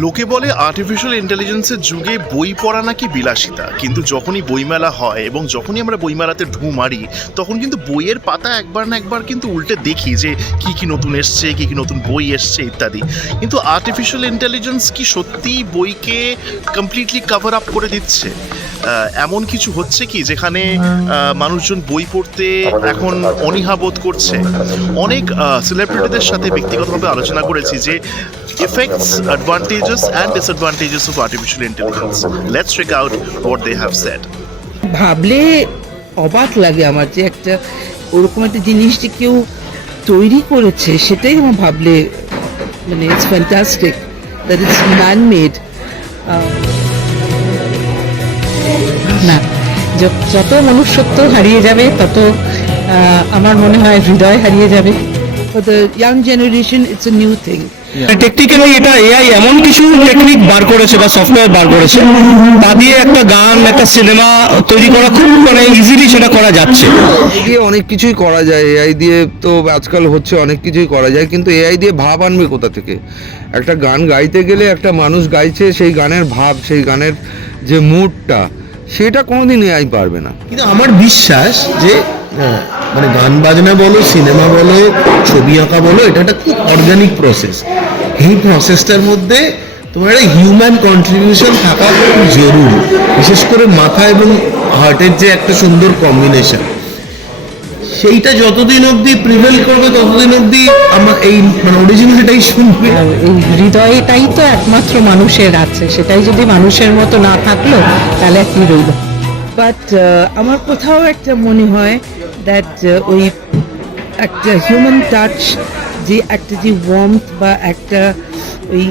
লোকে বলে আর্টিফিশিয়াল ইন্টেলিজেন্সের যুগে বই পড়া নাকি বিলাসিতা, কিন্তু যখনই বইমেলা হয় এবং যখনই আমরা বইমেলাতে ঢু মারি তখন কিন্তু বইয়ের পাতা একবার না একবার কিন্তু উল্টে দেখি যে কি কি নতুন এসছে, কি কি নতুন বই এসছে ইত্যাদি। কিন্তু আর্টিফিশিয়াল ইন্টেলিজেন্স কি সত্যিই বইকে কমপ্লিটলি কভার আপ করে দিচ্ছে? এমন কিছু হচ্ছে কি যেখানে মানুষজন বই পড়তে এখন অনীহা বোধ করছে? অনেক সেলিব্রিটিদের সাথে ব্যক্তিগতভাবে আলোচনা করেছি যে effects, advantages and disadvantages of artificial intelligence. Let's check out what they have said. ভাবলে অবাক লাগে আমার যে একটা ওরকম একটা জিনিস যে কেউ তৈরি করেছে, সেটাই আমার ভাবলে মানে it's fantastic that it's man made. না, যত মনুষ্যত্ব হারিয়ে যাবে তত আমার মনে হয় হৃদয় হারিয়ে যাবে। For the young generation it's a new thing. Technically এটা এআই এমন কিছু টেকনিক বার করেছে বা সফটওয়্যার বার করেছে, তা দিয়ে একটা গান, একটা সিনেমা তৈরি করা খুব মানে ইজিলি সেটা করা যাচ্ছে। দিয়ে অনেক কিছুই করা যায় এআই দিয়ে, তো আজকাল হচ্ছে অনেক কিছুই করা যায়, কিন্তু এআই দিয়ে ভাব আনবে কোথা থেকে? একটা গান গাইতে গেলে একটা মানুষ গাইছে, সেই গানের ভাব, সেই গানের যে মুডটা, সেটা কোনোদিন এআই পারবে না। কিন্তু আমার বিশ্বাস যে মানে গান বাজনা বলো, সিনেমা বলো, ছবি আঁকা বলো, এটা একটা খুব অর্গানিক প্রসেস। এই প্রসেসটার মধ্যে তোমার একটা হিউম্যান কন্ট্রিবিউশন থাকা খুব জরুরি, বিশেষ করে মাথা এবং হার্টের যে একটা সুন্দর কম্বিনেশন, সেইটা যতদিন অবধি প্রিভেল করবে ততদিন অবধি আমার এই মানে অরিজিনালটাই শুনবে। এই হৃদয়টাই তো একমাত্র মানুষের আছে, সেটাই যদি মানুষের মতো না থাকলো তাহলে কি রইল? বাট আমার কোথাও একটা মনে হয় দ্যাট ওই একটা হিউম্যান টাচ, যে একটা যে ওয়ার্মথ বা একটা ওই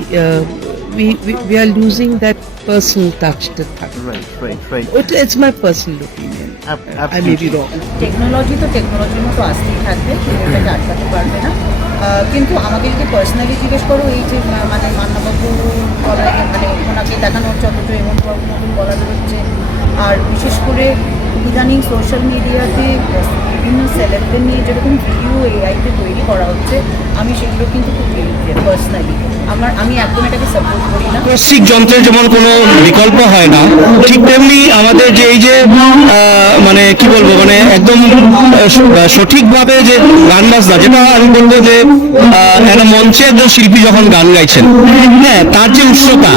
we are losing that personal touch to থাকে। Right. It's my personal opinion. I may be wrong. Technology তো টেকনোলজির মতো আসতেই থাকবে, এটাকে আটকাতে পারবে না। কিন্তু আমাকে যদি পার্সোনালি জিজ্ঞেস করো, এই যে মানে মান্নাবাবু গলায় মানে ওনাকে দেখানো হচ্ছে, অথচ হেমন্তবাবুর মতন গলা বেরোচ্ছে, আর বিশেষ করে ইদানিং সোশ্যাল মিডিয়াতে বিভিন্ন সেলেবদের নিয়ে যেরকম ভিডিও এআইতে তৈরি করা হচ্ছে, আমি সেগুলো কিন্তু খুব পার্সোনালি আমি একদম এটাকে সাপোর্ট করি না। আকস্মিক যন্ত্রের যেমন কোনো বিকল্প হয় না, ঠিক তেমনি আমাদের যে এই যে মানে কি বলবো, মানে একদম সঠিকভাবে যে গান বাজনা, যেটা আমি বলবো যে একটা মঞ্চে একজন শিল্পী যখন গান গাইছেন, হ্যাঁ, তার যে উৎসতা,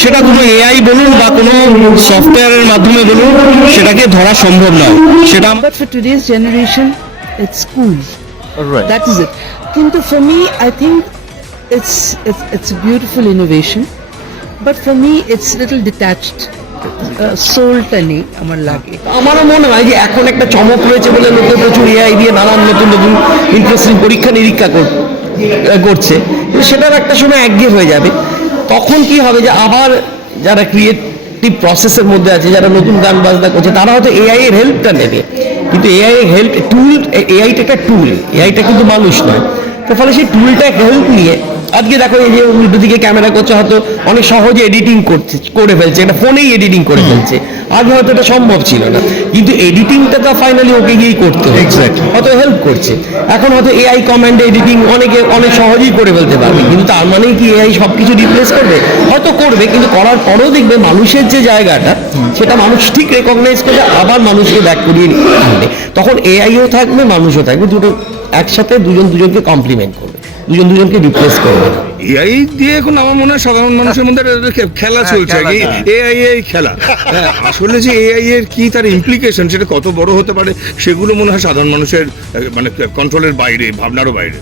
সেটা কোনো এআই বলুন বা কোনো সফটওয়্যারের মাধ্যমে বলুন, সেটাকে ধরা সম্ভব নয়। সেটা But for today's generation, it's cool. Right. That is it. Kintu for me, I think it's a beautiful innovation. But for me, it's little detached. Soul-টা নেই আমার লাগে। আমারও মনে হয় যে এখন একটা চমক রয়েছে বলে লোকে প্রচুর এআই দিয়ে নানান নতুন নতুন ইন্টারেস্টিং পরীক্ষা নিরীক্ষা করছে, সেটার একটা সময় একঘেয়ে হয়ে যাবে। তখন কি হবে যে আবার যারা ক্রিয়েটিভ প্রসেসের মধ্যে আছে, যারা নতুন গান বাজনা করছে, তারা হয়তো এআই এর হেল্পটা নেবে, কিন্তু এআই এর হেল্প টুল, এআইটা একটা টুল, এআইটা কিন্তু মানুষ নয়। তো ফলে সেই টুলটা হেল্প নিয়ে আজকে দেখো এই যে উল্টো দিকে ক্যামেরা করছে, হয়তো অনেক সহজে এডিটিং করে ফেলছে, এটা ফোনেই এডিটিং করে ফেলছে, আগে হয়তো এটা সম্ভব ছিল না, কিন্তু এডিটিংটা তো ফাইনালি ওকে গিয়েই করতে হবে, হয়তো হেল্প করছে। এখন হয়তো এআই কমান্ডে এডিটিং অনেক সহজেই করে ফেলতে পারবে, কিন্তু তার মানে কি এআই সব কিছু রিপ্লেস করবে? হয়তো করবে, কিন্তু করার পরেও দেখবে মানুষের যে জায়গাটা, সেটা মানুষ ঠিক রেকগনাইজ করবে, আবার মানুষকে ব্যাক করিয়ে আনবে। তখন এআইও থাকবে, মানুষও থাকবে, দুটো একসাথে দুজনকে কমপ্লিমেন্ট করবে, দুজনকে রিপ্লেস করবে না। এআই দিয়ে এখন আমার মনে হয় সাধারণ মানুষের মধ্যে খেলা চলছে, এআই খেলা। আসলে যে এআই এর কি তার ইমপ্লিকেশন, সেটা কত বড় হতে পারে, সেগুলো মনে হয় সাধারণ মানুষের মানে কন্ট্রোলের বাইরে, ভাবনারও বাইরে।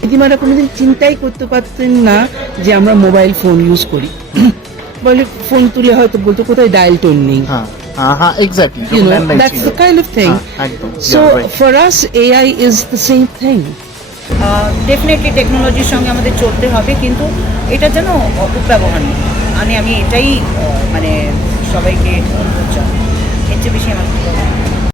দিদিমারা কোনোদিন চিন্তাই করতে পারতেন না যে আমরা মোবাইল ফোন ইউজ করি, বলে ফোন তুলে হয়তো বলতো কোথায় ডায়াল টোন নেই। Exactly. You know, that's the kind of thing. So for us, AI is the same thing. Definitely টেকনোলজির সঙ্গে আমাদের চলতে হবে, কিন্তু এটা যেন অপব্যবহার নেই। আমি এটাই মানে সবাইকে অনুরোধ জানাই, এর চেয়ে বেশি আমার